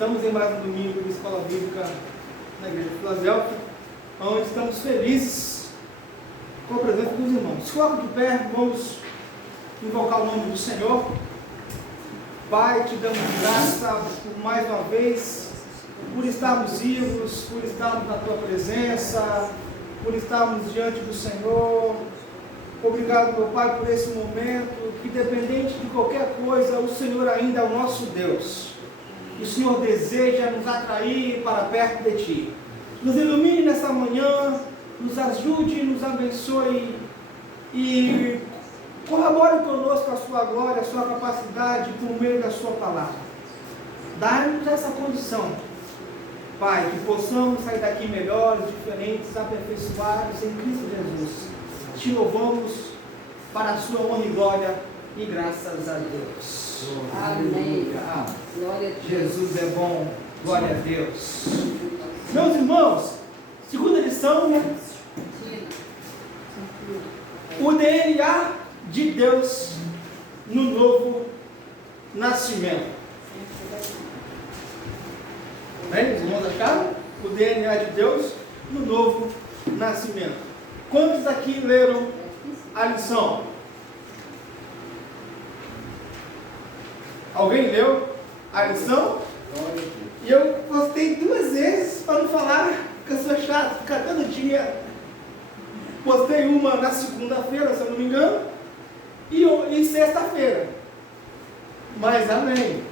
Estamos em mais um domingo de Escola Bíblica na Igreja de Filadélfia, onde estamos felizes com a presença dos irmãos. Se coloca de pé, vamos invocar o nome do Senhor. Pai, te damos graça por mais uma vez, por estarmos vivos, por estarmos na Tua presença, por estarmos diante do Senhor. Obrigado, meu Pai, por esse momento, que independente de qualquer coisa, o Senhor ainda é o nosso Deus. O Senhor deseja nos atrair para perto de Ti. Nos ilumine nessa manhã, nos ajude, nos abençoe e corrobore conosco a Sua glória, a Sua capacidade por meio da Sua palavra. Dá-nos essa condição, Pai, que possamos sair daqui melhores, diferentes, aperfeiçoados em Cristo Jesus. Te louvamos para a Sua honra e glória e graças a Deus. Amém. Glória a Deus. Jesus é bom, glória a Deus. Meus irmãos, segunda lição, o DNA de Deus no novo nascimento. Bem, os irmãos acharam? O DNA de Deus no novo nascimento. Quantos aqui leram a lição? Alguém leu a lição? E eu postei 2 vezes para não falar que eu sou chato, ficar todo dia. Postei uma na segunda-feira, se eu não me engano, e sexta-feira. Mas amém.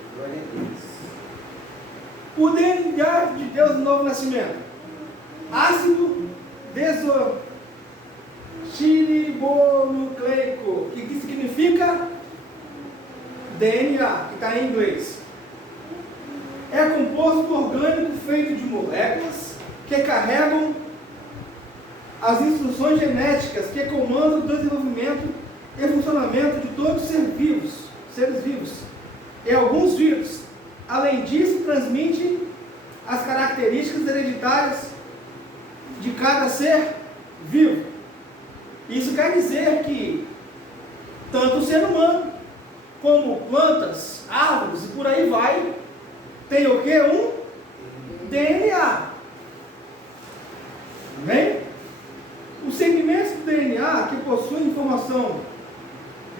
O DNA de Deus no novo nascimento. Ácido desoxiribonucleico, que significa DNA, que está em inglês. É composto orgânico feito de moléculas que carregam as instruções genéticas que comandam o desenvolvimento e funcionamento de todos os seres vivos e alguns vírus. Além disso, transmite as características hereditárias de cada ser vivo. Isso quer dizer que tanto o ser humano como plantas, árvores e por aí vai, tem o que? Um DNA. Amém? Os segmentos do DNA que possuem informação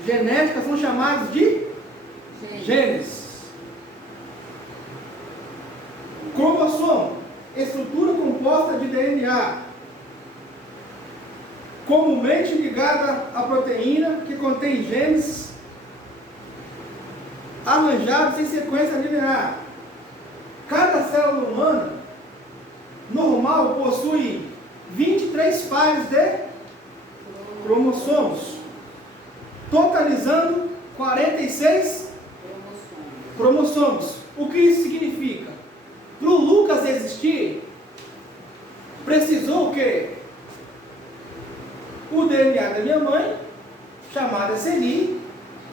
genética são chamados de genes. Cromossomo, estrutura composta de DNA, comumente ligada à proteína que contém genes arranjados em sequência linear. Cada célula humana normal possui 23 pares de cromossomos, totalizando 46 cromossomos. O que isso significa? Para o Lucas existir, precisou o quê? O DNA da minha mãe, chamada Celi,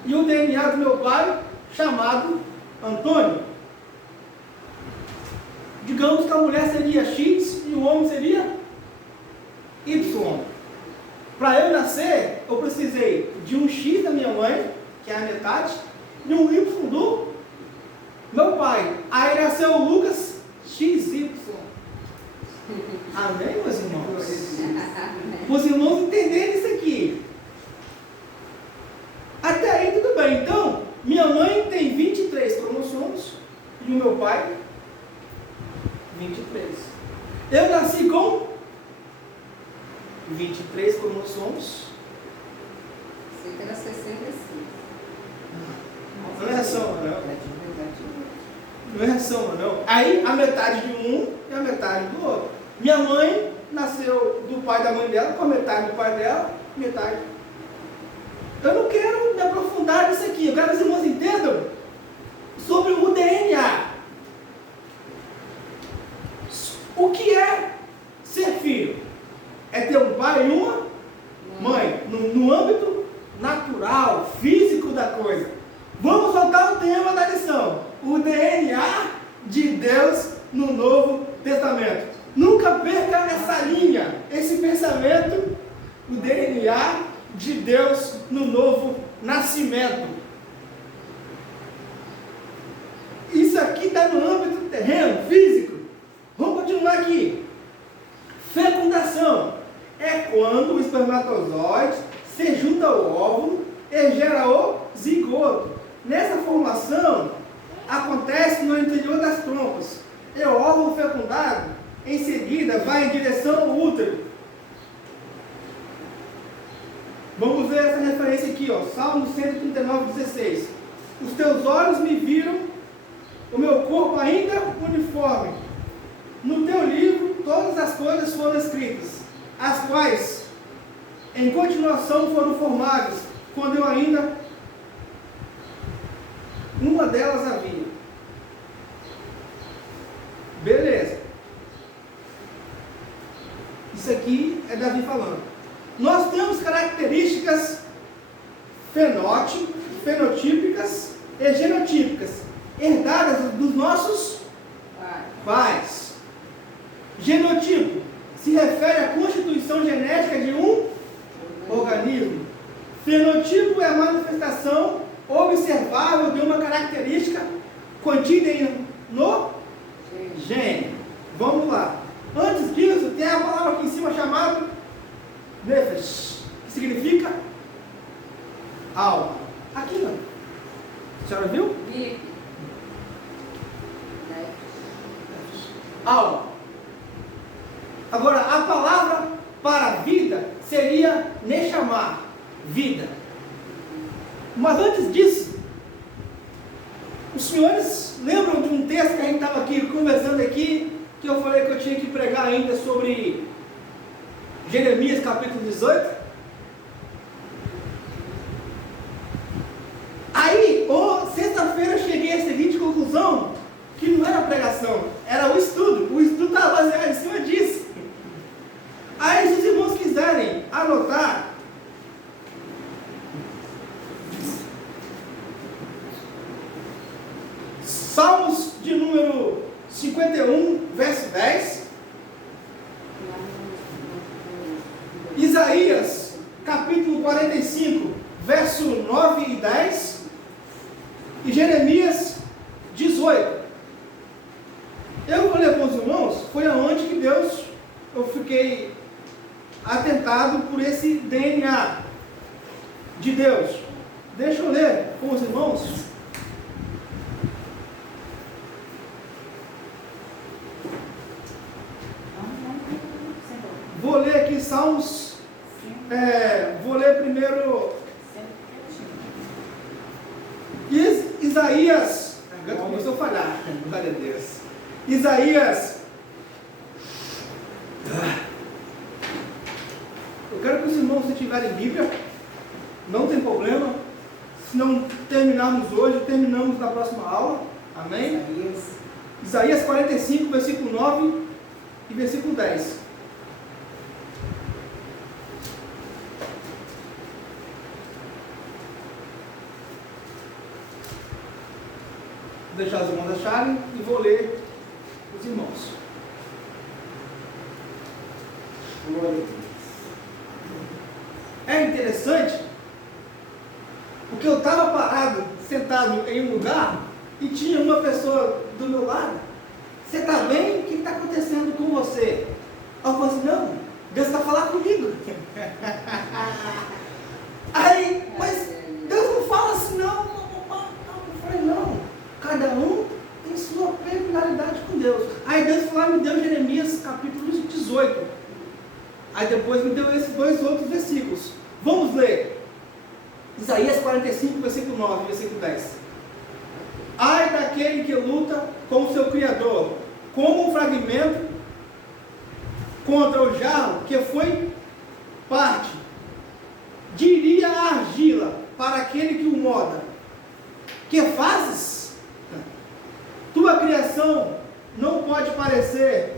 e o DNA do meu pai, chamado Antônio. Digamos que a mulher seria X e o homem seria Y. Para eu nascer, eu precisei de um X da minha mãe, que é a metade, e um Y do meu pai. Aí nasceu o Lucas XY. Amém, meus irmãos? Os irmãos entenderem isso aqui. Até aí tudo bem. Então, minha mãe tem 23 cromossomos e o meu pai 23. Eu nasci com 23 cromossomos. Sei que era 65. Não é soma, não. Não é soma, não. Aí a metade de um e a metade do outro. Minha mãe nasceu do pai da mãe dela, com a metade do pai dela, metade. Eu não quero me aprofundar nisso aqui. Eu quero que os irmãos entendam sobre o DNA. O que é ser filho? É ter um pai e uma mãe. No âmbito natural, físico da coisa. Vamos voltar ao tema da lição. O DNA de Deus no Novo Testamento. Nunca perca essa linha, esse pensamento. O DNA de Deus no novo nascimento. Isso aqui está no âmbito terreno, físico. Vamos continuar aqui. Fecundação é quando o espermatozoide se junta ao óvulo e gera o zigoto. Nessa formação, acontece no interior das trompas. E o óvulo fecundado, em seguida, vai em direção ao útero. Vamos ver essa referência aqui, ó, Salmo 139:16. Os teus olhos me viram, o meu corpo ainda uniforme. No teu livro, todas as coisas foram escritas, as quais, em continuação, foram formadas, quando eu ainda uma delas havia. Beleza. Isso aqui é Davi falando. Nós temos características fenotípicas e genotípicas, herdadas dos nossos pais. Genotipo se refere à constituição genética de um organismo. Fenotipo é a manifestação observável de uma característica contida no gene. Vamos lá. Antes disso, tem a palavra aqui em cima chamada nefesh, que significa alma. Aqui não. A senhora viu? Alma. Agora, a palavra para vida seria Neshama, vida. Mas antes disso, os senhores lembram de um texto que a gente estava aqui conversando aqui, que eu falei que eu tinha que pregar ainda sobre Jeremias capítulo 18? Aí, sexta-feira eu cheguei à seguinte conclusão, que não era pregação, era o estudo. O estudo estava baseado em cima disso. Aí, se os irmãos quiserem anotar, Salmos de número 51, verso 10. Isaías, capítulo 45, verso 9 e 10. E Jeremias 18. Eu vou ler com os irmãos, foi aonde que eu fiquei atentado por esse DNA de Deus. Deixa eu ler com os irmãos. Vou ler aqui Salmos, vou ler primeiro Isaías, começou a falhar, glória a Deus. Isaías, eu quero que os irmãos, se tiverem Bíblia, não tem problema, se não terminarmos hoje, terminamos na próxima aula, amém? Isaías 45, versículo 9 e versículo 10. Vou deixar os irmãos acharem e vou ler os irmãos. É interessante, porque eu estava parado, sentado em um lugar, e tinha uma pessoa do meu lado. Você está bem? O que está acontecendo com você? Eu falei assim, não, Deus está falando comigo. Aí, mas Deus não fala assim, não. Eu falei, não, cada um tem sua peculiaridade com Deus. Aí Deus falou, me deu Jeremias capítulo 18. Aí depois me deu esses dois outros versículos. Vamos ler. Isaías 45, versículo 9 e versículo 10. Ai daquele que luta com o seu Criador, como um fragmento contra o jarro que foi parte. Diria a argila para aquele que o moda: que fazes? Tua criação não pode parecer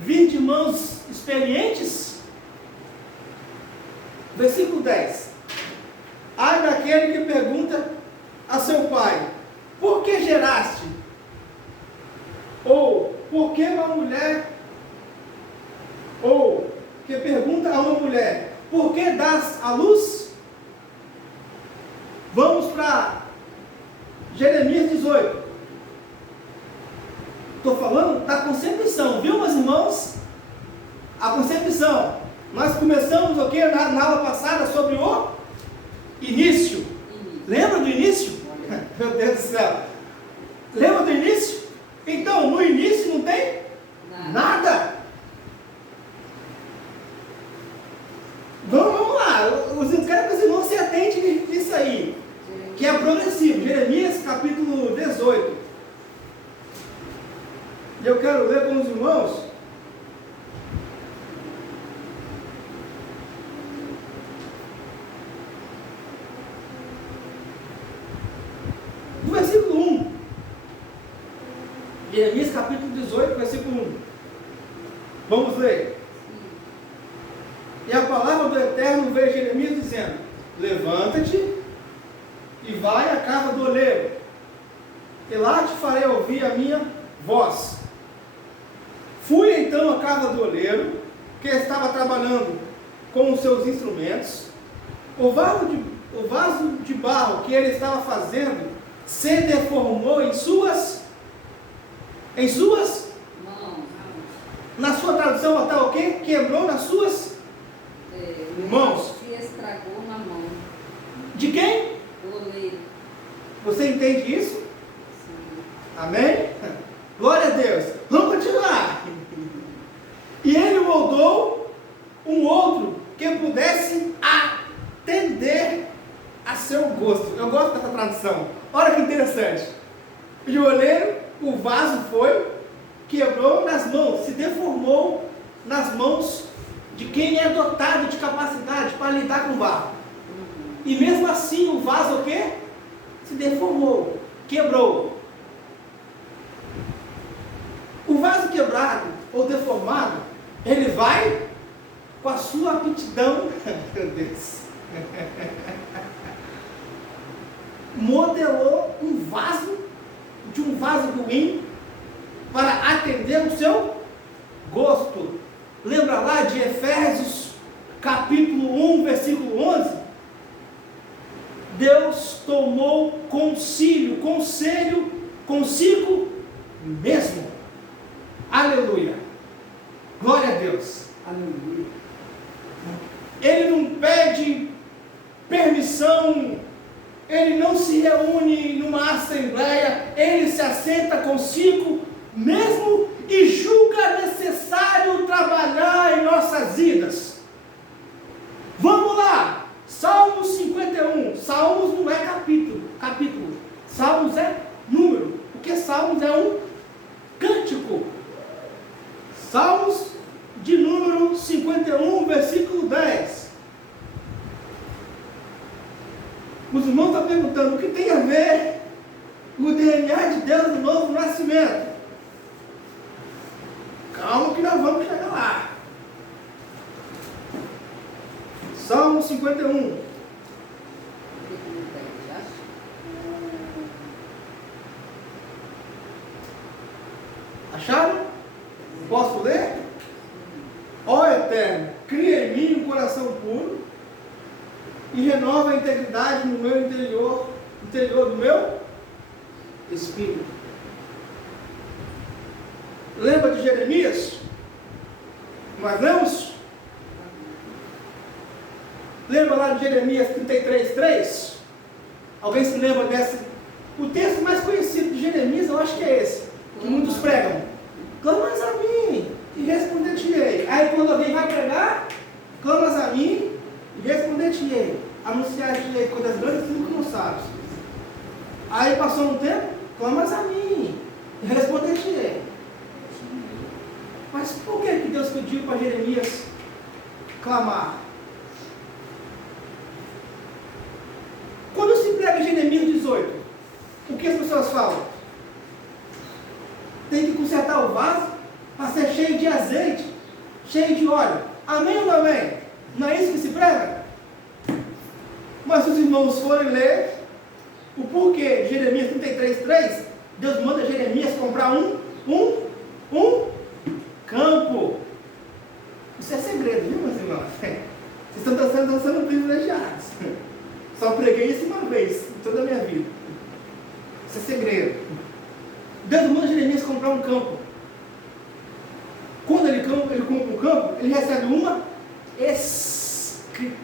vir de mãos experientes? Versículo 10. Ai daquele que pergunta a seu pai: por que geraste? Ou, por que uma mulher? Ou, que pergunta a uma mulher: por que das à luz? Vamos para Jeremias 18. Estou falando da concepção, viu, meus irmãos? A concepção. Nós começamos o que na aula passada sobre o início. Lembra do início? Meu Deus do céu. Lembra do início? Então, no início não tem nada. Vamos lá. Eu quero que os irmãos se atentem nisso aí. Que é progressivo. Jeremias capítulo 18. E eu quero ler com os irmãos. No versículo 1. Jeremias capítulo 18, versículo 1. Vamos ler. E a palavra do Eterno veio a Jeremias dizendo: levanta-te e vai à casa do oleiro, e lá te farei ouvir a minha voz. Fui então à casa do oleiro, que estava trabalhando com os seus instrumentos. O vaso de barro que ele estava fazendo se deformou em suas mãos. Na sua tradução está o quê? Quebrou nas suas mãos. Se estragou na mão. De quem? Do oleiro. Você entende isso? Sim. Amém? Glória a Deus. Vamos continuar. E ele moldou um outro que pudesse atender a seu gosto. Eu gosto dessa tradução. Olha que interessante. E o oleiro, o vaso foi, quebrou nas mãos, se deformou nas mãos de quem é dotado de capacidade para lidar com barro. E mesmo assim o vaso o quê? Se deformou, quebrou. O vaso quebrado ou deformado, ele vai com a sua aptidão, meu Deus, modelou um vaso, de um vaso ruim, para atender o seu gosto. Lembra lá de Efésios, capítulo 1, versículo 11? Deus tomou conselho consigo mesmo. Aleluia. Glória a Deus. Aleluia. Ele não pede permissão, ele não se reúne numa assembleia, ele se assenta consigo mesmo e julga necessário trabalhar em nossas vidas. Vamos lá. Salmos 51. Salmos não é capítulo. Salmos é número, porque Salmos é um cântico. Salmos de número 51, versículo 10. Os irmãos estão perguntando o que tem a ver o DNA de Deus no novo nascimento. Calma que nós vamos chegar lá. Salmo 51. Acharam? Posso ler? Ó Eterno, cria em mim um coração puro e renova a integridade no meu interior do meu espírito. Lembra de Jeremias? Nós lemos? Lembra lá de Jeremias 33:3? Alguém se lembra desse? O texto mais conhecido de Jeremias, eu acho que é esse, que muitos pregam. Clamas a mim e responder-te-ei. Aí quando alguém vai pregar, clamas a mim e responder-te-ei. Anunciar-te-ei coisas grandes que nunca não sabes. Aí passou um tempo, clamas a mim e responder-te-ei. Mas por que Deus pediu para Jeremias clamar? Quando se prega Jeremias 18, o que as pessoas falam? Tem que consertar o vaso para ser cheio de azeite, cheio de óleo. Amém ou não amém? Não é isso que se prega? Mas se os irmãos forem ler o porquê, Jeremias 33:3, Deus manda Jeremias comprar um campo. Isso é segredo, viu, meus irmãos? Vocês estão dançando privilegiados. Só preguei isso uma vez em toda a minha vida. Isso é segredo. Deus manda Jeremias comprar um campo. Quando ele compra um campo, ele recebe uma escritura.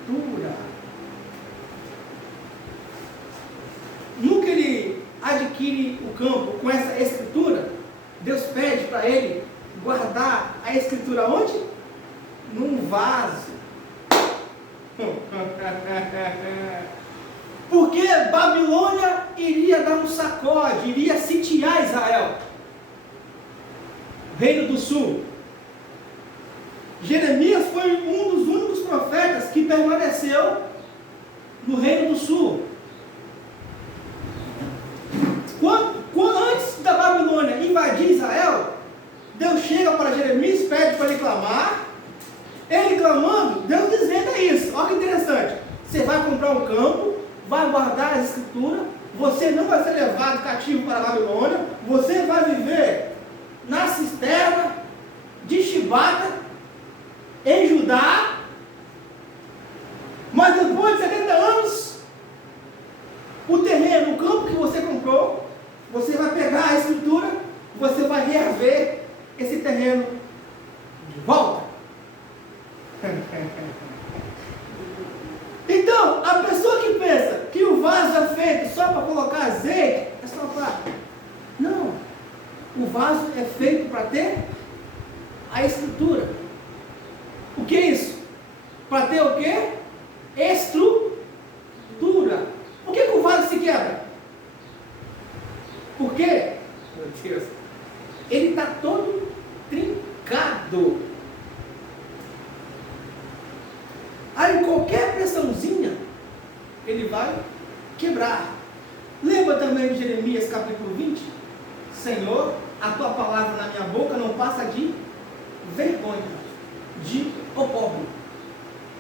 Nunca ele adquire o campo com essa escritura, Deus pede para ele guardar a escritura onde? Num vaso. Porque Babilônia iria dar um sacode, iria sitiar Israel, Reino do Sul. Jeremias foi um dos únicos profetas que permaneceu no Reino do Sul. Quando antes da Babilônia invadir Israel, Deus chega para Jeremias, pede para ele clamar. Ele clamando, Deus dizendo isso. Olha que interessante. Você vai comprar um campo, vai guardar as escrituras, você não vai ser levado cativo para a Babilônia, você vai viver na cisterna de Chibata, em Judá, mas depois de 70 anos, o terreno, o campo que você comprou, você vai pegar a escritura, você vai reaver esse terreno de volta. Então, a pessoa que pensa que o vaso é feito só para colocar azeite, é só para... Não. O vaso é feito para ter a escritura. O que é isso? Para ter o quê? Estrutura. Por que o vaso se quebra? Por quê? Meu Deus. Ele está todo trincado. Aí qualquer pressãozinha, ele vai quebrar. Lembra também de Jeremias capítulo 20? Senhor, a tua palavra na minha boca não passa de vergonha, de opróbrio.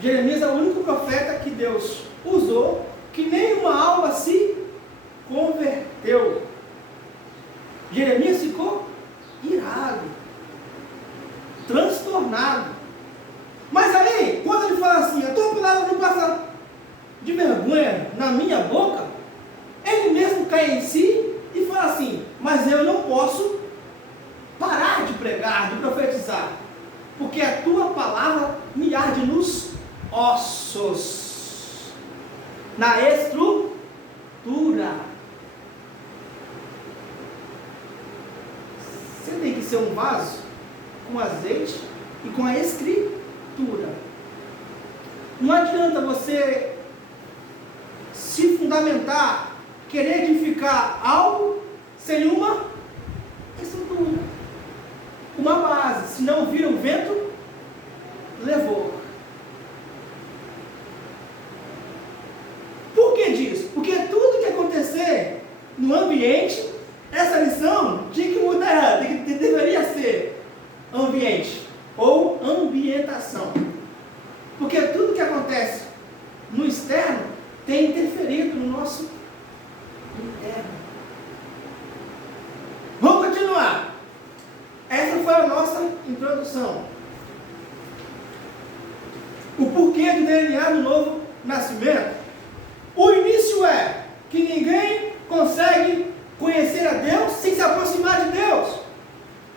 Jeremias é o único profeta que Deus usou, que nenhuma alma se converteu. Jeremias ficou irado, transtornado. Mas aí, quando ele fala assim, a tua palavra não passa de vergonha na minha boca, ele mesmo cai em si e fala assim, mas eu não posso parar de pregar, de profetizar, porque a tua palavra me arde nos ossos, na estrutura. Você tem que ser um vaso com azeite e com a escritura. Não adianta você se fundamentar, querer edificar algo sem uma estrutura, uma base, senão vira o vento, levou. Por que disso? Porque tudo que acontecer no ambiente, essa lição tinha que mudar, deveria ser ambiente ou ambientação. Porque tudo que acontece no externo tem interferido no nosso interno. Vamos continuar. Essa foi a nossa introdução. O porquê do DNA do novo nascimento. O início é que ninguém consegue conhecer a Deus sem se aproximar de Deus.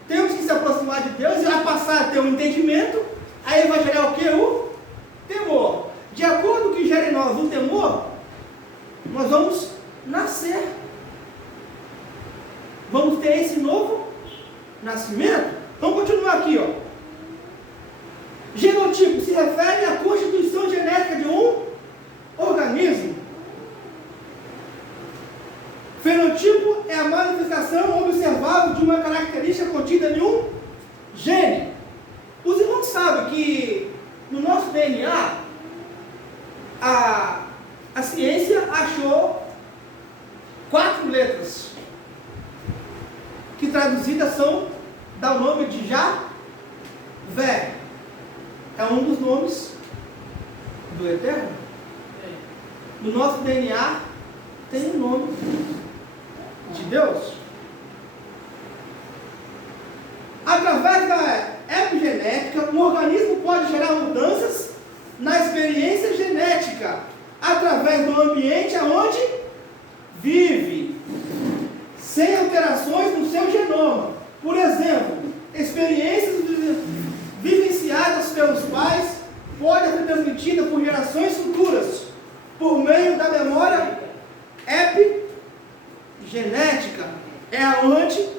Temos que se aproximar de Deus e vai passar a ter um entendimento, aí vai gerar o que? O temor. De acordo com o que gera em nós o temor, nós vamos nascer. Vamos ter esse novo nascimento. Vamos continuar aqui, ó. Genotipo se refere à constituição genética de um organismo. Fenotipo é a manifestação observável de uma característica contida em um gene. Os irmãos sabem que no nosso DNA, a ciência achou 4 letras, que traduzidas dá o nome de Javé. É um dos nomes do Eterno. No nosso DNA tem o nome de Deus. Através da epigenética, um organismo pode gerar mudanças na experiência genética, através do ambiente aonde vive, sem alterações no seu genoma.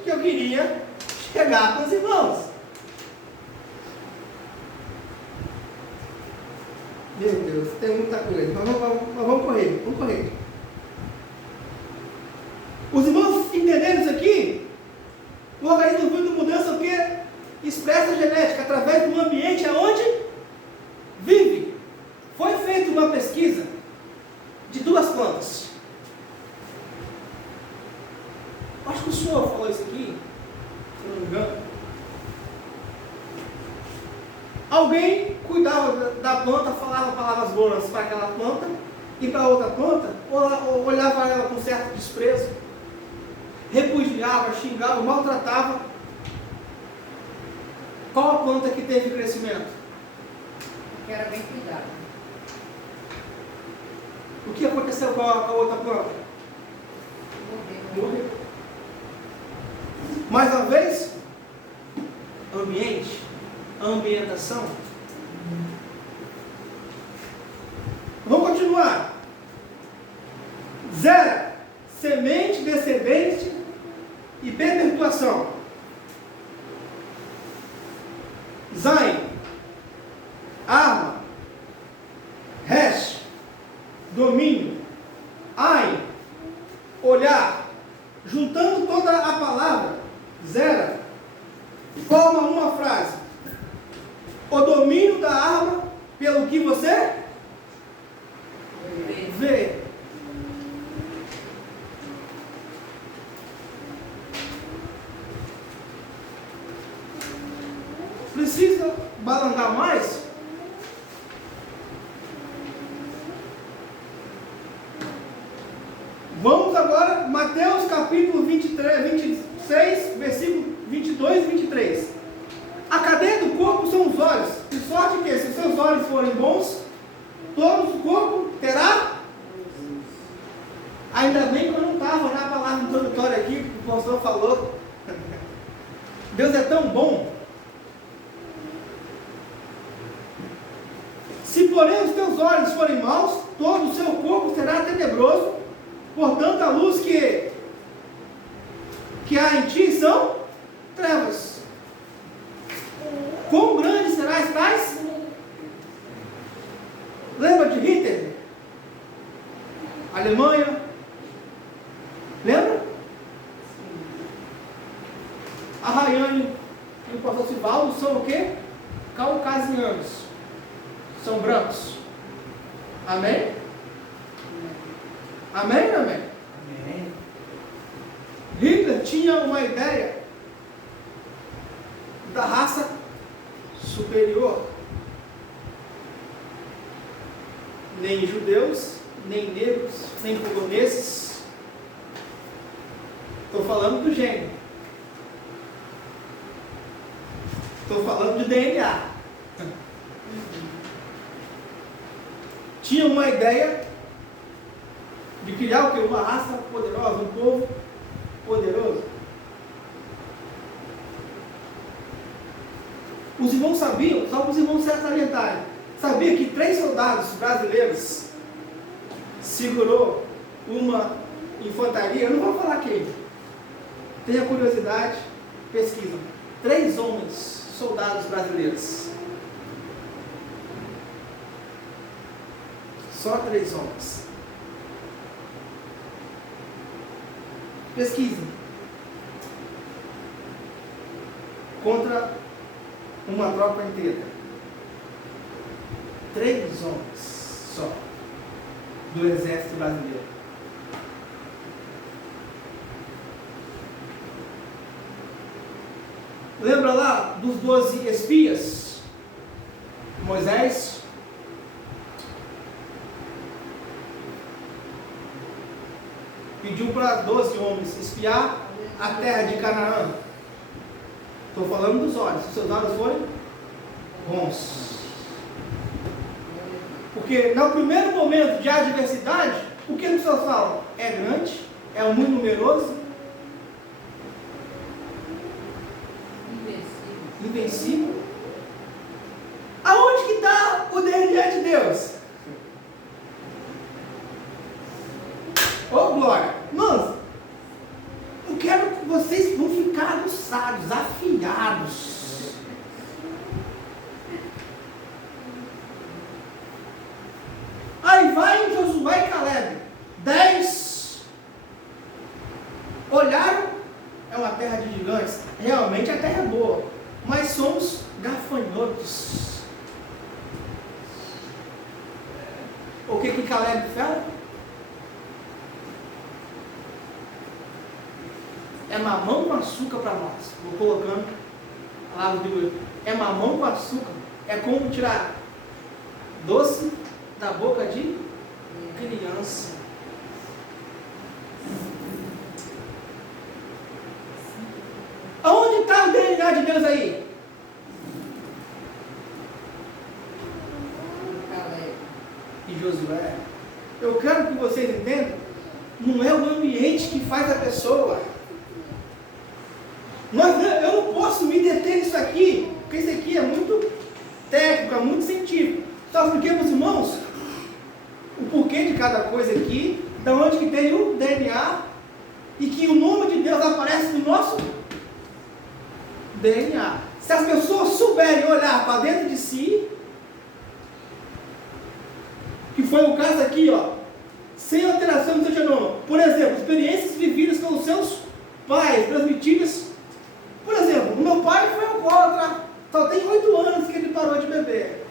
que eu queria chegar com os irmãos. Meu Deus, tem muita coisa. Mas vamos correr. Os irmãos entenderam isso aqui? O organismo vivo de mudança o quê? Expressa a genética através do ambiente aonde vive. Foi feita uma pesquisa de 2 plantas. Acho que o senhor falou isso aqui, se não me engano. Alguém cuidava da planta, falava palavras boas para aquela planta e para outra planta, olhava ela com certo desprezo, repudiava, xingava, maltratava. Qual a planta que teve crescimento? Que era bem cuidado. O que aconteceu com a outra planta? Morreu. Mais uma vez, ambiente, ambientação. Vamos continuar. 0, semente, descendente e perpetuação. Zain, arma, resh, domínio, ai, olhar, juntando toda a palavra, 0, forma uma frase. O domínio da arma pelo que você vê. Precisa balançar mais? Vamos agora, Mateus capítulo 26, versículo 22 e 23. A cadeia do corpo são os olhos. De sorte que, se os seus olhos forem bons, todo o corpo terá. Ainda bem que eu não estava na palavra introdutória aqui, que o pastor falou. Deus é tão bom. Se porém os teus olhos forem maus, todo o seu corpo será tenebroso. Portanto, a luz que há em ti são trevas. Quão grandes serás tais? Lembra de Hitler? Alemanha? Lembra? A Rayane e o pastor Sivaldo são o quê? Caucasianos. São brancos. Amém? Amém ou amém? Amém. Hitler tinha uma ideia da raça superior. Nem judeus, nem negros, nem poloneses. Estou falando do gênio. Estou falando de DNA. Tinha uma ideia de criar o quê? Uma raça poderosa, um povo poderoso. Os irmãos sabiam, só para os irmãos se salientarem, sabia que 3 soldados brasileiros segurou uma infantaria, eu não vou falar quem, tenha curiosidade, pesquisa. 3 homens, soldados brasileiros. Só 3 homens. Pesquisa. Contra uma tropa inteira. 3 homens só do exército brasileiro. Lembra lá dos 12 espias? Moisés pediu para 12 homens espiar a terra de Canaã. Estou falando dos olhos. Se seus olhos forem bons. Porque no primeiro momento de adversidade, o que as pessoas falam? É grande, é muito numeroso, invencível. Aonde que está o DNA de Deus? Ô glória! Irmãos, eu quero que vocês vão ficar aguçados, afiados. Aí vai Josué e Caleb, 10, olharam, é uma terra de gigantes, realmente a terra é boa, mas somos gafanhotos. O que Caleb fala? É mamão com açúcar para nós. Vou colocando a palavra do eu. É mamão com açúcar. É como tirar doce da boca de criança. Aonde está o DNA de Deus aí? E Josué. Eu quero que vocês entendam. Não é o ambiente que faz a pessoa. Eu não posso me deter nisso aqui, porque isso aqui é muito técnico, é muito científico. Sabe por quê, meus irmãos? O porquê de cada coisa aqui, da onde que tem o DNA, e que o nome de Deus aparece no nosso DNA. Se as pessoas souberem olhar para dentro de si, que foi o caso aqui, ó, sem alteração do seu genoma. Por exemplo, experiências vividas com os seus pais, transmitidas. Por exemplo, o meu pai foi alcoólatra, só tem 8 anos que ele parou de beber.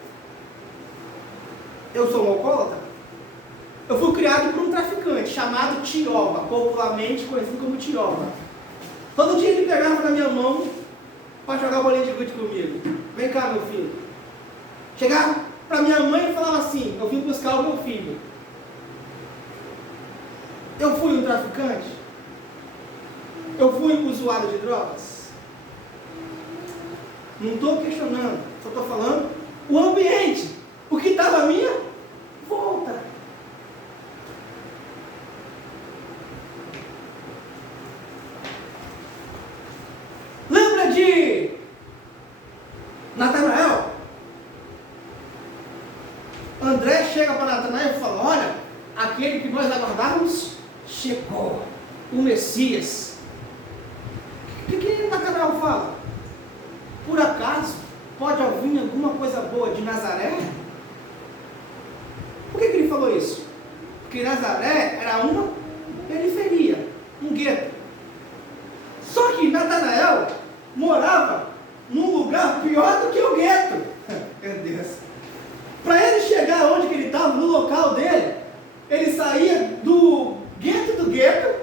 Eu sou um alcoólatra? Eu fui criado por um traficante chamado Tioba, popularmente conhecido como Tioba. Todo dia ele pegava na minha mão para jogar bolinha de gude comigo. Vem cá, meu filho. Chegava para minha mãe e falava assim: eu vim buscar o meu filho. Eu fui um traficante? Eu fui um usuário de drogas? Não estou questionando, só estou falando o ambiente, o que estava à minha volta. Lembra de Natanael? André chega para Natanael e fala: olha, aquele que nós aguardávamos chegou, o Messias. O que Natanael fala? Por acaso, pode vir alguma coisa boa de Nazaré? Por que ele falou isso? Porque Nazaré era uma periferia, um gueto. Só que Natanael morava num lugar pior do que o gueto. Meu Deus. Para ele chegar onde que ele estava, no local dele, ele saía do gueto,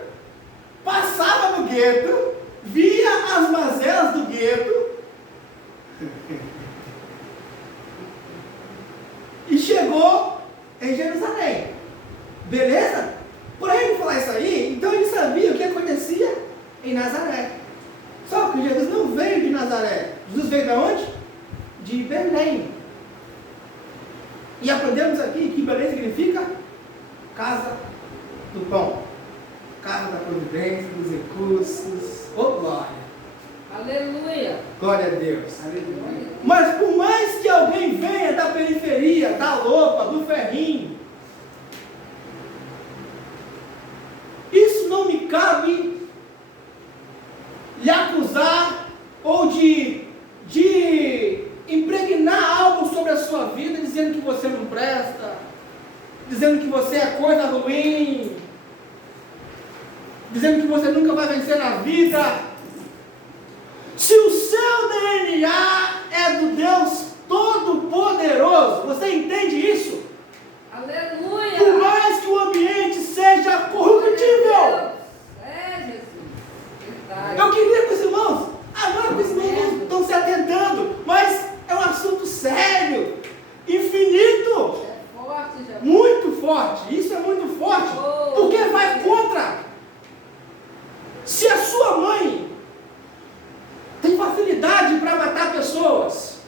passava no gueto, via as mazelas do gueto, e chegou em Jerusalém. Beleza? Por ele falar isso aí, então ele sabia o que acontecia em Nazaré. Só que Jesus não veio de Nazaré. Jesus veio de onde? De Belém. E aprendemos aqui que Belém significa casa do pão, casa da providência, dos recursos. Oh, glória! Aleluia! Glória a Deus. Aleluia. Mas por mais que alguém venha da periferia, da lopa, do ferrinho, isso não me cabe lhe acusar ou de impregnar algo sobre a sua vida, dizendo que você não presta, dizendo que você é coisa ruim, dizendo que você nunca vai vencer na vida. Se o seu DNA é do Deus Todo-Poderoso, você entende isso? Aleluia! Por mais que o ambiente seja corruptível. É, Jesus. Verdade. Eu queria que os irmãos, agora que os irmãos não estão se atentando, mas é um assunto sério, infinito, É forte, Jesus. muito forte. Isso é muito forte, porque vai contra. Se a sua mãe tem facilidade para matar pessoas,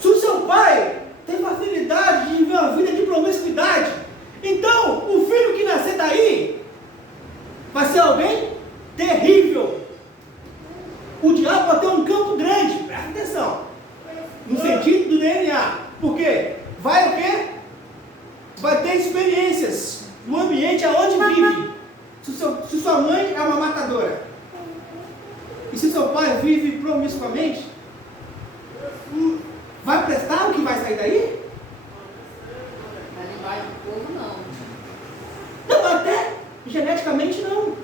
se o seu pai tem facilidade de viver uma vida de promiscuidade, então o filho que nascer daí vai ser alguém terrível. O diabo vai ter um campo grande, presta atenção, no sentido do DNA, porque vai o quê? Vai ter experiências no ambiente aonde vive. Se sua mãe é uma matadora, se seu pai vive promiscuamente, vai prestar o que vai sair daí? Na linguagem do povo, não. Não, até geneticamente não.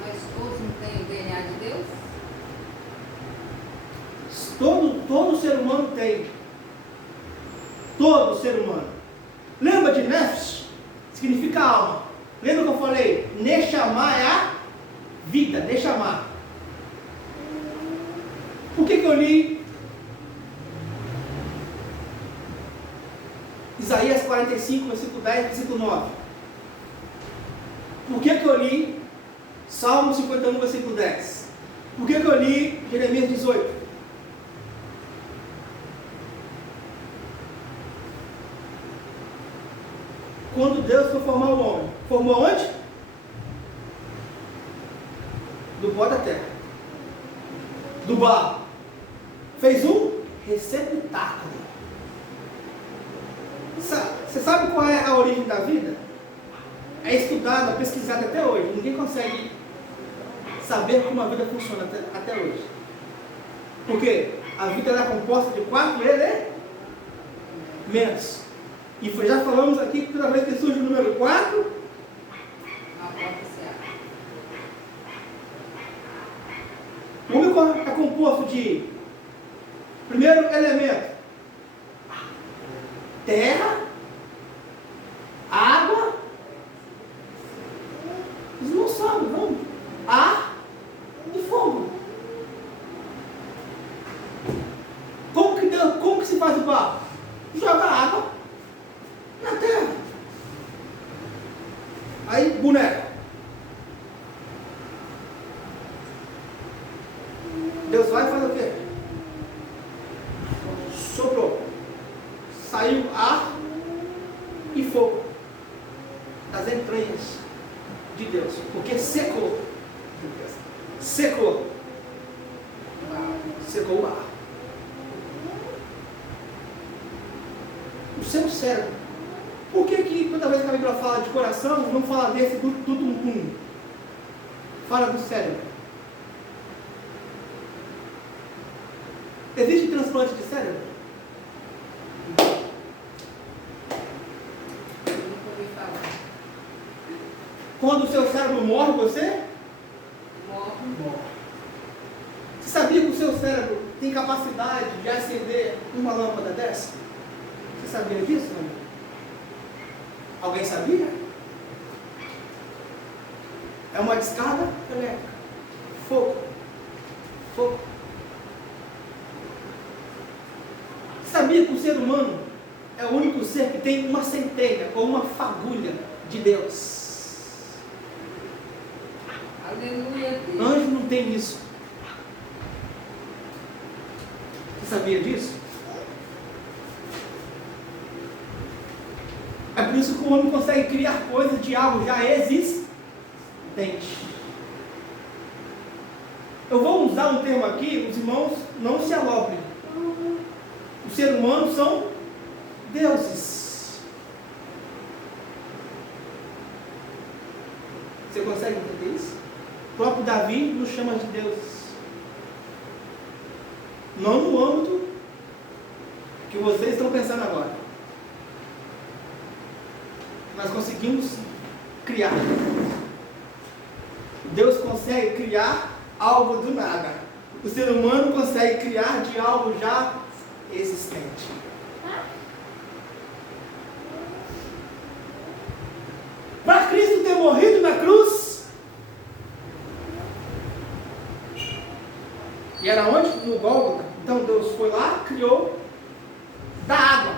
Mas todos não têm o DNA de Deus? Todo ser humano tem. Todo ser humano. Lembra de Nefesh? Significa alma. Lembra que eu falei? Neshama é a vida. Neshama. Por que eu li Isaías 45, versículo 10, versículo 9? Por que eu li Salmo 51, versículo 10? Por que eu li Jeremias 18? Quando Deus foi formar o homem, formou onde? Do pó da terra, do barro. Fez um receptáculo. Você sabe qual é a origem da vida? É estudada, pesquisada até hoje. Ninguém consegue saber como a vida funciona até hoje. Por quê? A vida é composta de 4 elementos. E já falamos aqui que toda vez que surge o número 4, A porta se abre. o homem é composto de, primeiro elemento, terra, água, eles não sabem, não, ar e fogo. Como que se faz o barro? Joga água na terra. Aí, boneco. Deus vai fazer o quê? Soprou. Saiu ar e fogo das entranhas de Deus. Porque secou. Secou. Secou o ar. O seu cérebro. Por que toda vez que a Bíblia fala de coração, não fala desse tudo? Fala do cérebro. Existe transplante de cérebro? Nunca ouvi falar. Quando o seu cérebro morre, você Morre. Você sabia que o seu cérebro tem capacidade de acender uma lâmpada dessa? Você sabia disso? Não? Alguém sabia? É uma descarga elétrica. Fogo. Fogo. Sabia que o ser humano é o único ser que tem uma centelha ou uma fagulha de Deus? Aleluia, Deus. Anjo não tem isso. Você sabia disso? É por isso que o homem consegue criar coisas de algo já existente. Eu vou usar um termo aqui, os irmãos não se aloprem. Os seres humanos são deuses. Você consegue entender isso? O próprio Davi nos chama de deuses. Não no âmbito que vocês estão pensando agora. Nós conseguimos criar. Deus consegue criar algo do nada. O ser humano consegue criar de algo já existente. Para Cristo ter morrido na cruz, e era onde? No Gólgota. Então Deus foi lá, criou da água,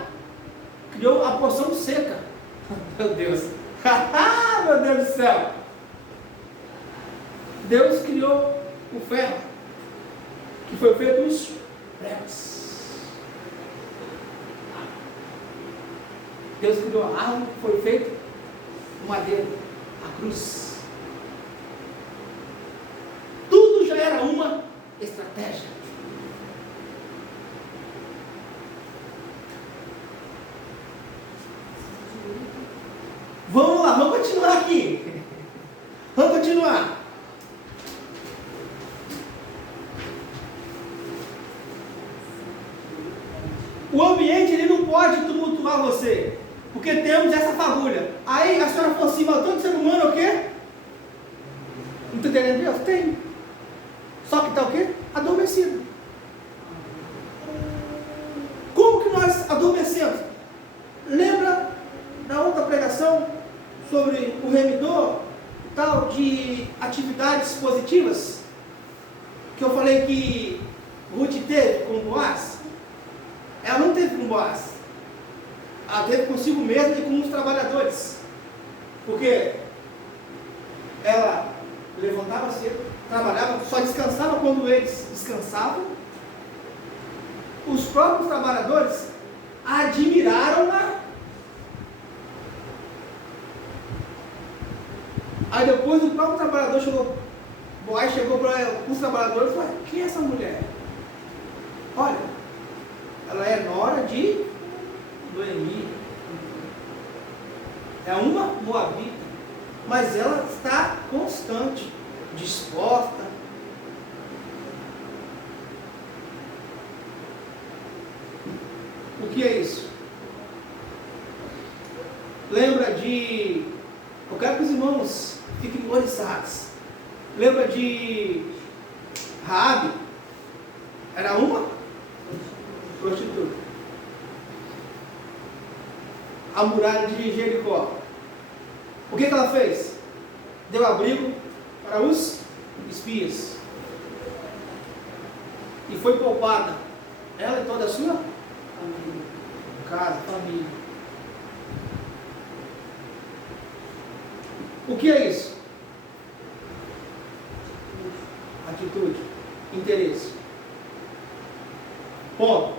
criou a porção seca. Meu Deus, meu Deus do céu. Deus criou o ferro, que foi feito dos pregos. Deus criou a árvore, que foi feito o madeiro, a cruz. Tudo já era uma estratégia. Vamos lá, vamos continuar aqui. Vamos continuar. O ambiente ele não pode tumultuar você, porque temos essa fagulha. Aí a senhora falou assim, mas todo ser humano é o quê? Não está entendendo Deus? Tem. Só que está o quê? Adormecido. Como que nós adormecemos? Lembra da outra pregação sobre o remidor, tal de atividades positivas? Que eu falei que Ruth teve com Boaz? Ela não teve com Boaz. Ela teve consigo mesma e com os trabalhadores. Porque ela levantava cedo, trabalhava, só descansava quando eles descansavam. Os próprios trabalhadores admiraram-na. Aí depois o próprio trabalhador chegou, Boaz chegou para os trabalhadores e falou, quem é essa mulher? Olha, ela é nora de Noemi. É uma moabita, mas ela está constante, disposta. O que é isso? Lembra de... Eu quero que os irmãos fiquem memorizados. Lembra de Raabe? Era uma prostituta. A muralha de Jericó. O que ela fez? Deu abrigo para os espias. E foi poupada. Ela e toda a sua casa, família. O que é isso? Atitude, interesse. Ponto.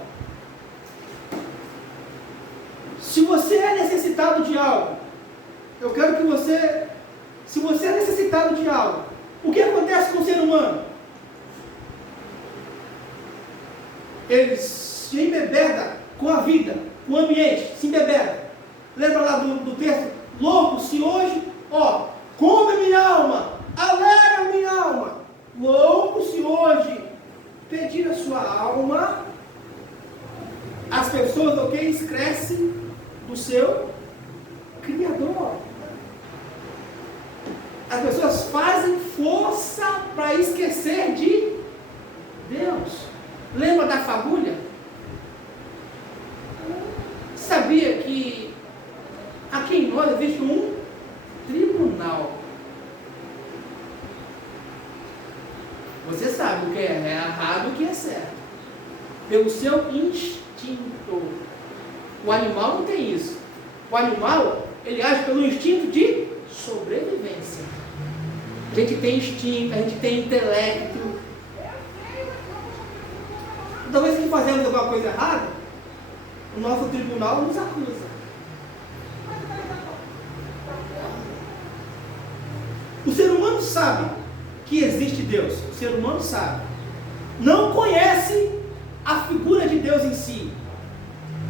Se você é necessitado de algo, eu quero que você, se você é necessitado de algo, o que acontece com o ser humano? Ele se embebeda com a vida, com o ambiente, se embebeda. Lembra lá do texto? Louco-se hoje, come minha alma, alegra minha alma. Louco-se hoje, pedir a sua alma. As pessoas, esquecem do seu Criador. As pessoas fazem força para esquecer de Deus. Lembra da fagulha? Sabia que aqui em nós existe um tribunal. Você sabe o que é errado e o que é certo. Pelo seu instinto. O animal não tem isso. O animal, ele age pelo instinto de sobrevivência. A gente tem instinto, a gente tem intelecto. Toda vez que fazemos alguma coisa errada, o nosso tribunal nos acusa. O ser humano sabe que existe Deus. O ser humano sabe. Não conhece a figura de Deus em si,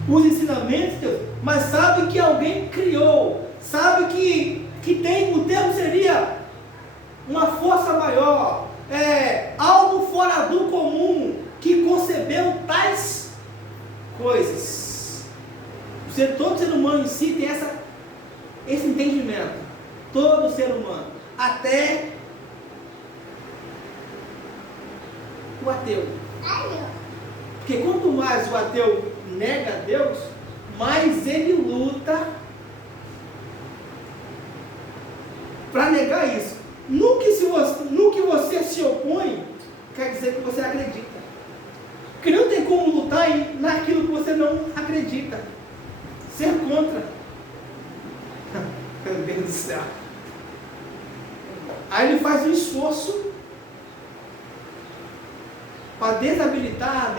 os ensinamentos de Deus, mas sabe que alguém criou, sabe que tem, o termo seria uma força maior, algo fora do comum, que concebeu tais coisas. Todo ser humano em si tem esse entendimento, todo ser humano, até o ateu. Porque quanto mais o ateu nega a Deus, mais ele luta para negar isso. No que você se opõe, quer dizer que você acredita. Porque não tem como lutar naquilo que você não acredita. Ser contra. Meu Deus do céu. Aí ele faz um esforço para desabilitar.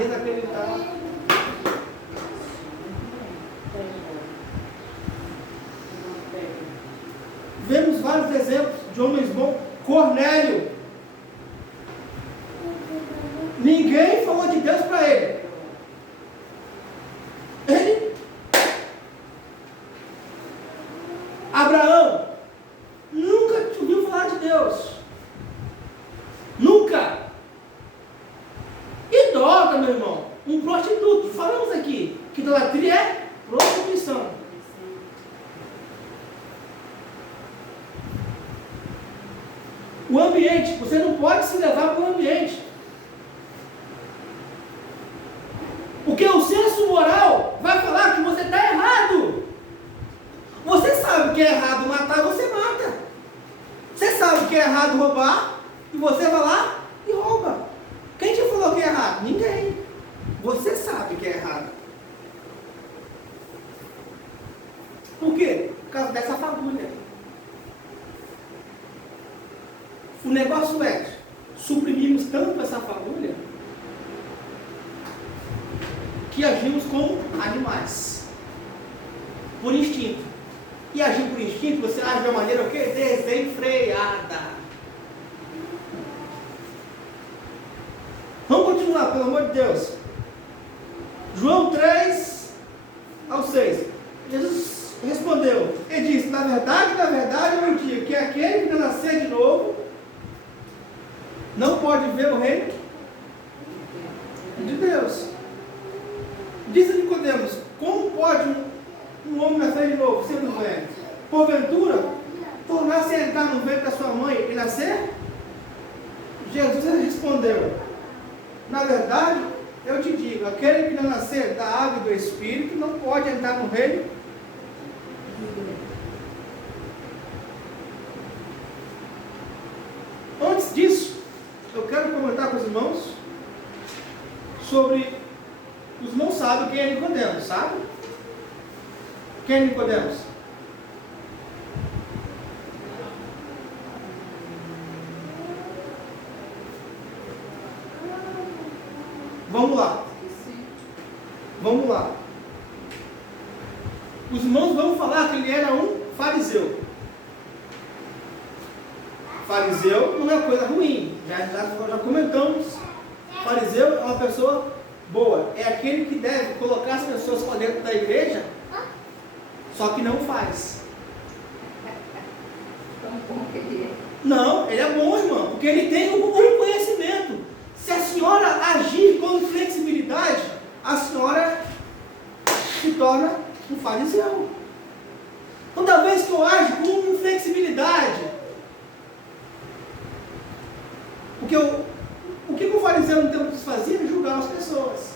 Vemos vários exemplos de homens bons. Cornélio. Ninguém falou de Deus para ele. Abraão nunca ouviu falar de Deus. Idolatria é prostituição. O ambiente, você não pode se levar para o ambiente. Porque o senso moral vai falar que você está errado. Você sabe que é errado matar, você mata. Você sabe que é errado roubar, e você vai lá e rouba. Quem te falou que é errado? Ninguém. Você sabe que é errado. Por quê? Por causa dessa fagulha. O negócio é, suprimimos tanto essa fagulha que agimos como animais, por instinto. E agir por instinto, você age de uma maneira o quê? Desenfreada. Vamos continuar, pelo amor de Deus. João 3 ao 6. Jesus respondeu, ele disse, na verdade eu digo que aquele que não nascer de novo não pode ver o reino de Deus. Diz a Nicodemos, como pode um homem nascer de novo, sendo velho? Porventura, tornar-se a entrar no ventre da sua mãe e nascer? Jesus respondeu, na verdade, eu te digo, aquele que não nascer da água e do Espírito não pode entrar no reino. Antes disso, eu quero comentar com os irmãos sobre, os irmãos sabem quem é Nicodemos, sabe? Quem é Nicodemos? Vamos lá. Vamos lá. Os irmãos vão falar que ele era um fariseu. Fariseu não é coisa ruim. Já comentamos. Fariseu é uma pessoa boa. É aquele que deve colocar as pessoas para dentro da igreja, só que não faz. Não, ele é bom, irmão, porque ele tem um conhecimento. Se a senhora agir com flexibilidade, a senhora se torna um fariseu. Toda vez que eu ajo com flexibilidade, porque o que o fariseu no tempo fazia? Julgar as pessoas.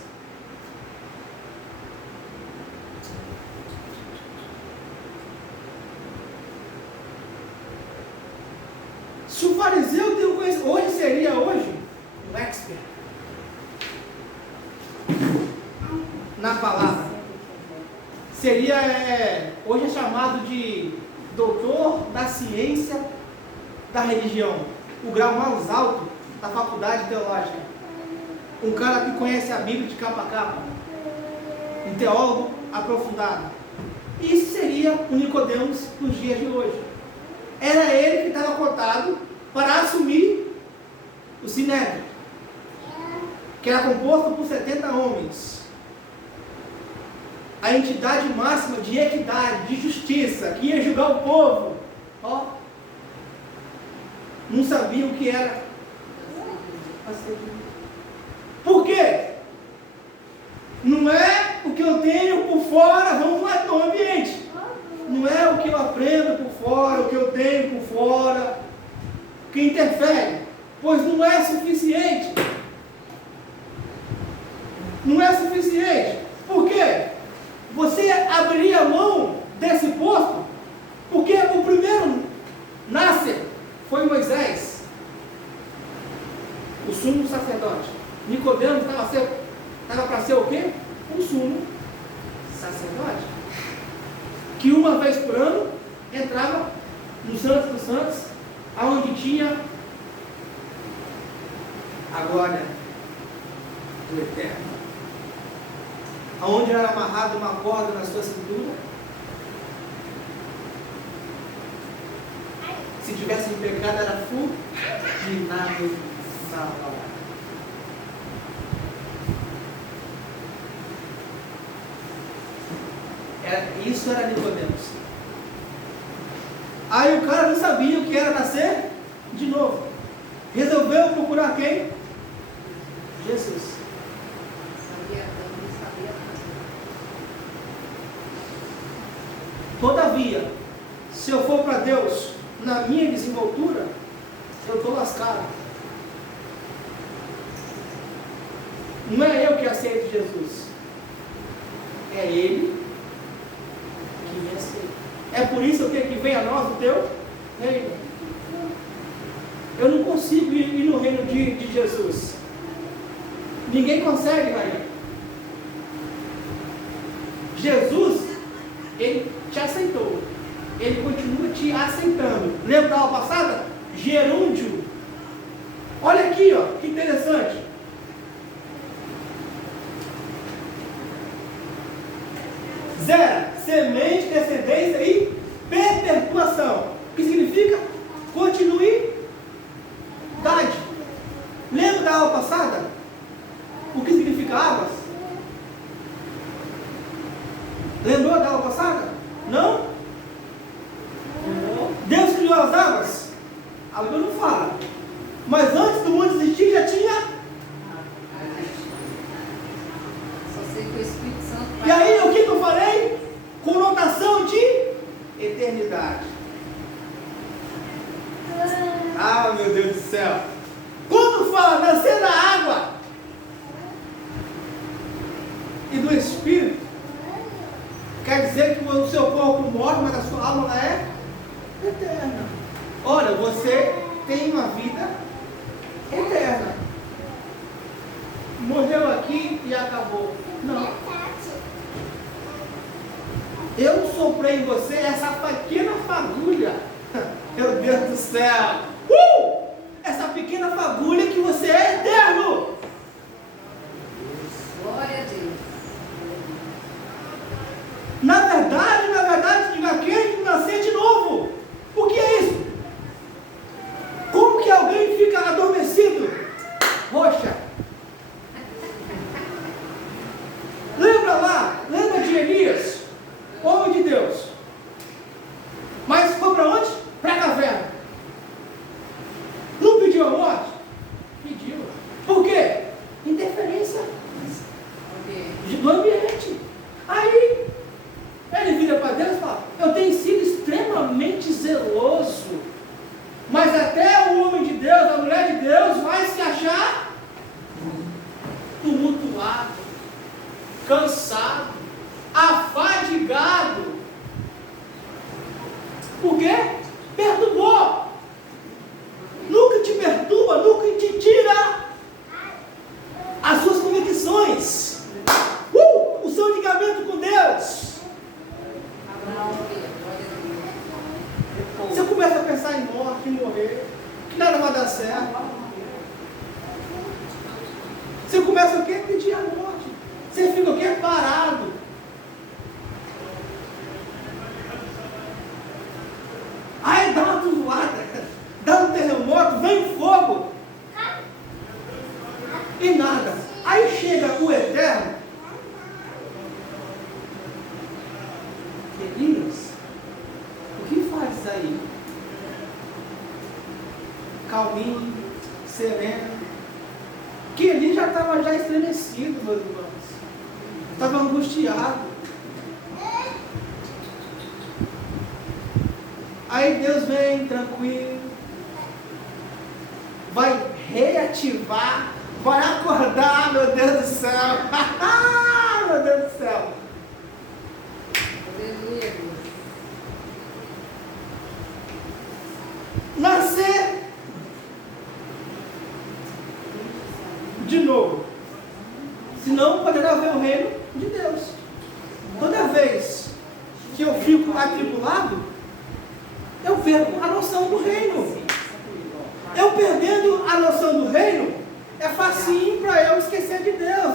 Se o fariseu tem um conhecimento, hoje seria um expert na palavra. Seria, hoje é chamado de doutor da ciência da religião, o grau mais alto da faculdade teológica. Um cara que conhece a Bíblia de capa a capa, um teólogo aprofundado. Isso seria o Nicodemos nos dias de hoje. Era ele que estava cotado para assumir o Sinédrio, que era composto por 70 homens. A entidade máxima de equidade, de justiça, que ia julgar o povo. Ó, não sabia o que era. Por quê? Não é o que eu tenho por fora, vamos lá no ambiente. Não é o que eu aprendo por fora, o que eu tenho por fora, que interfere, pois não é suficiente. Não é suficiente. Por quê? Você abriria mão desse posto, porque o primeiro nascer foi Moisés, o sumo sacerdote. Nicodemos estava para ser o quê? Um sumo sacerdote, que uma vez por ano entrava no Santos dos Santos, aonde tinha a glória do Eterno, aonde era amarrado uma corda na sua cintura. Se tivesse em pecado, era fulminado na hora. Isso era Nicodemos. Aí o cara não sabia o que era nascer de novo. Resolveu procurar quem? Jesus. altura, eu estou lascado. Não é eu que aceito Jesus, é Ele que me aceita. É por isso que vem a nós o teu reino. Eu não consigo ir no reino de Jesus. Ninguém consegue, Rainha. Jesus, Ele te aceitou. Ele continua te aceitando. Lembra da aula passada? Gerúndio. Olha aqui, ó, que interessante. Zero, semente, descendência e perpetuação. O que significa? Continuidade. Lembra da aula passada? O que significa águas? Lembrou da aula passada? Não? Deus criou as águas? A Bíblia não fala. Mas antes do mundo existir já tinha. Só sei que o Espírito Santo. E aí o que eu falei? Conotação de eternidade. Ah, meu Deus do céu. Quando fala nascer da água e do Espírito, quer dizer que o seu corpo morre, mas a sua alma é eterna. Olha, você tem uma vida eterna. Morreu aqui e acabou. Não. Eu soprei em você essa pequena fagulha. Meu Deus do céu. Essa pequena fagulha que você é eterno. Glória a Deus. Na verdade, diga aquele que nascer de novo. O que é isso? Como que alguém fica adormecido? Roxa. Lembra de Elias, homem de Deus. Mas foi para onde? Para a caverna. Não pediu a morte? Pediu. Por quê? Interferência do ambiente. Aí ele vira para Deus e fala: eu tenho sido extremamente zeloso, mas até o homem de Deus, a mulher de Deus vai se achar tumultuado, cansado, afadigado. Por quê? Perturbou. Nunca te perturba, nunca te tira as suas convicções, o seu ligamento com Deus. Você começa a pensar em morte, em morrer, que nada vai dar certo. Você começa o quê? Pedir a morte. Você fica o quê? Parado. Aí dá uma trovoada, dá um terremoto, vem fogo. E nada. Aí chega o Eterno. Elias, o que faz aí? Calminho, sereno. Que ele já estava estremecido, meus irmãos. Estava angustiado. Aí Deus vem tranquilo, vai reativar, vai acordar, meu Deus do céu. Meu Deus do céu. Aleluia. Nascer de novo. Senão poderá ver o reino de Deus. Toda vez que eu fico atribulado, eu perco a noção do reino. Eu perdendo a noção do reino, é facinho para eu esquecer de Deus,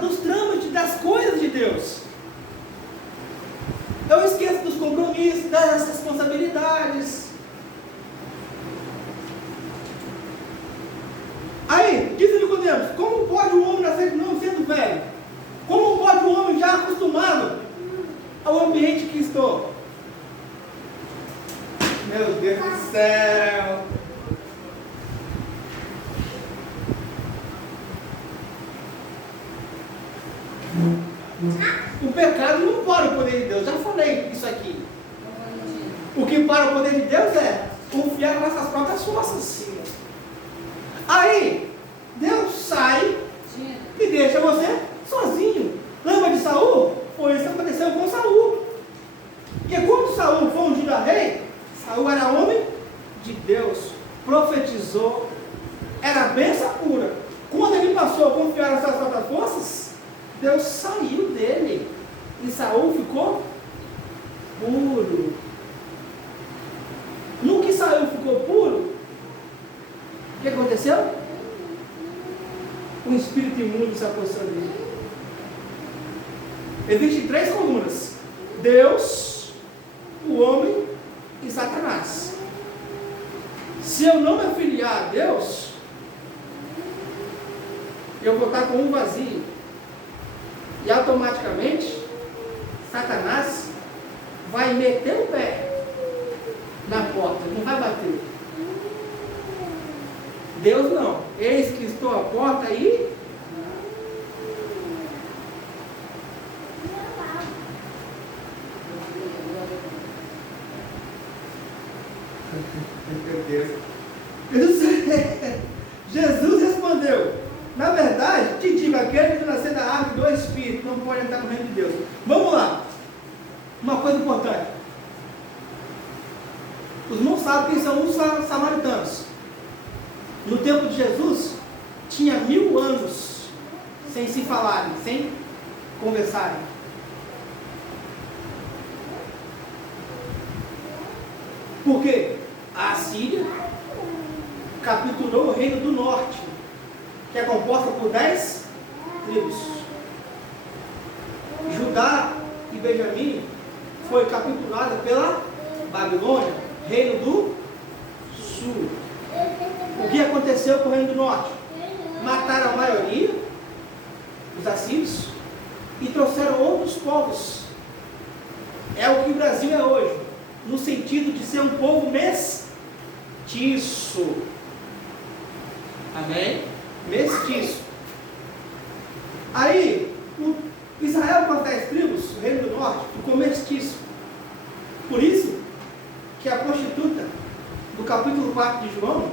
dos trâmites, das coisas de Deus. Eu esqueço dos compromissos, das responsabilidades. Aí, diz Nicodemos, como pode o homem nascer de novo sendo velho? Como pode o homem já acostumado ao ambiente que estou? Meu Deus do céu! O pecado não para o poder de Deus. Já falei isso aqui. O que para o poder de Deus é confiaram nas suas próprias forças. Aí, Deus sai e deixa você sozinho. Lembra de Saul? Foi isso que aconteceu com Saul. Porque quando Saul foi ungido a rei, Saul era homem de Deus, profetizou, era bênção pura. Quando ele passou a confiar nas suas próprias forças, Deus saiu dele. E Saul ficou puro. No que Saul ficou puro, o que aconteceu? Um espírito imundo se apossou dele. Existem 3 colunas: Deus, o homem e Satanás. Se eu não me afiliar a Deus, eu vou estar com um vazio. E automaticamente, Satanás vai meter o pé na porta, não vai bater. Deus não. Eis que estou à porta e... Jesus respondeu: na verdade, te digo, aquele que nascer da árvore do Espírito não pode entrar no reino de Deus. Vamos lá. Uma coisa importante. Os irmãos sabem quem são os samaritanos. No tempo de Jesus, tinha 1000 anos sem se falarem, sem conversarem. Por quê? A Assíria capturou o reino do norte, que é composta por 10 tribos. Judá e Benjamim foi capturada pela Babilônia, reino do sul. O que aconteceu com o reino do norte? Mataram a maioria, os assírios, e trouxeram outros povos. É o que o Brasil é hoje, no sentido de ser um povo mestiço. Amém? Mestiço. Aí, Israel com as 10 tribos, o reino do norte, ficou mestiço. Por isso que a prostituta do capítulo 4 de João,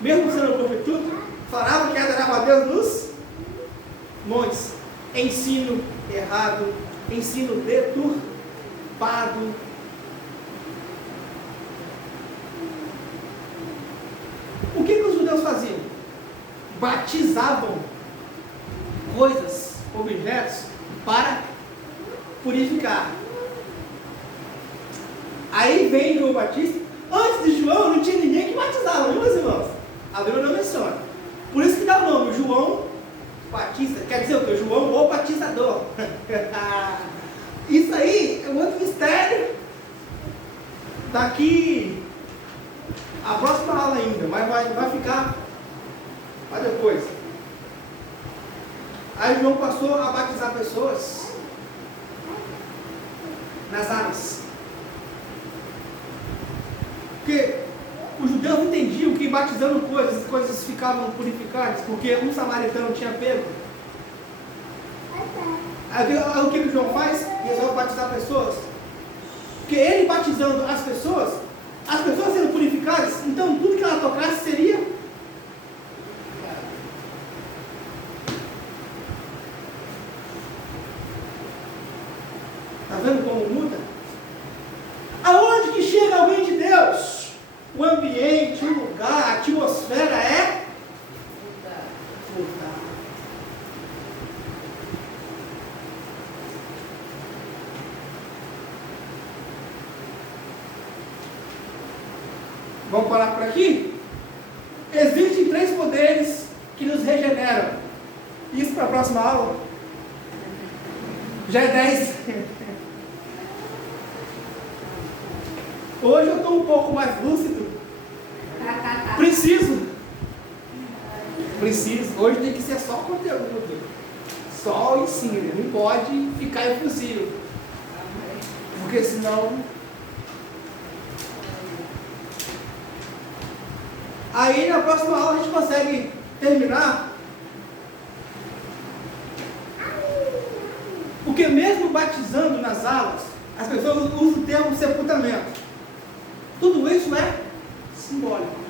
mesmo sendo prostituta, falava que adorava a Deus nos montes. Ensino errado, ensino deturpado. O que os judeus faziam? Batizavam coisas, objetos, para purificar. Aí vem João Batista. Antes de João não tinha ninguém que batizava, viu, meus irmãos? A Bíblia não menciona. Por isso que dá o nome, João Batista. Quer dizer o quê? João o Batizador. Isso aí é um outro mistério. Daqui a próxima aula ainda, mas vai ficar para depois. Aí João passou a batizar pessoas nas águas. Porque os judeus entendiam que batizando coisas, as coisas ficavam purificadas, porque um samaritano tinha pego. Aí o que o João faz? Resolve batizar pessoas. Porque ele batizando as pessoas sendo purificadas, então tudo que ela tocasse seria... Está vendo como muda? Aonde que chega alguém de Deus? O ambiente, o lugar, a atmosfera é mudar. Vamos parar por aqui? Existem 3 poderes que nos regeneram. Isso para a próxima aula. Já é 10. Hoje eu estou um pouco mais lúcido. Preciso. Hoje tem que ser só conteúdo. Só o ensino. Não pode ficar impossível. Porque senão... Aí na próxima aula a gente consegue terminar. Porque mesmo batizando nas aulas, as pessoas usam o termo sepultamento. Tudo isso é simbólico.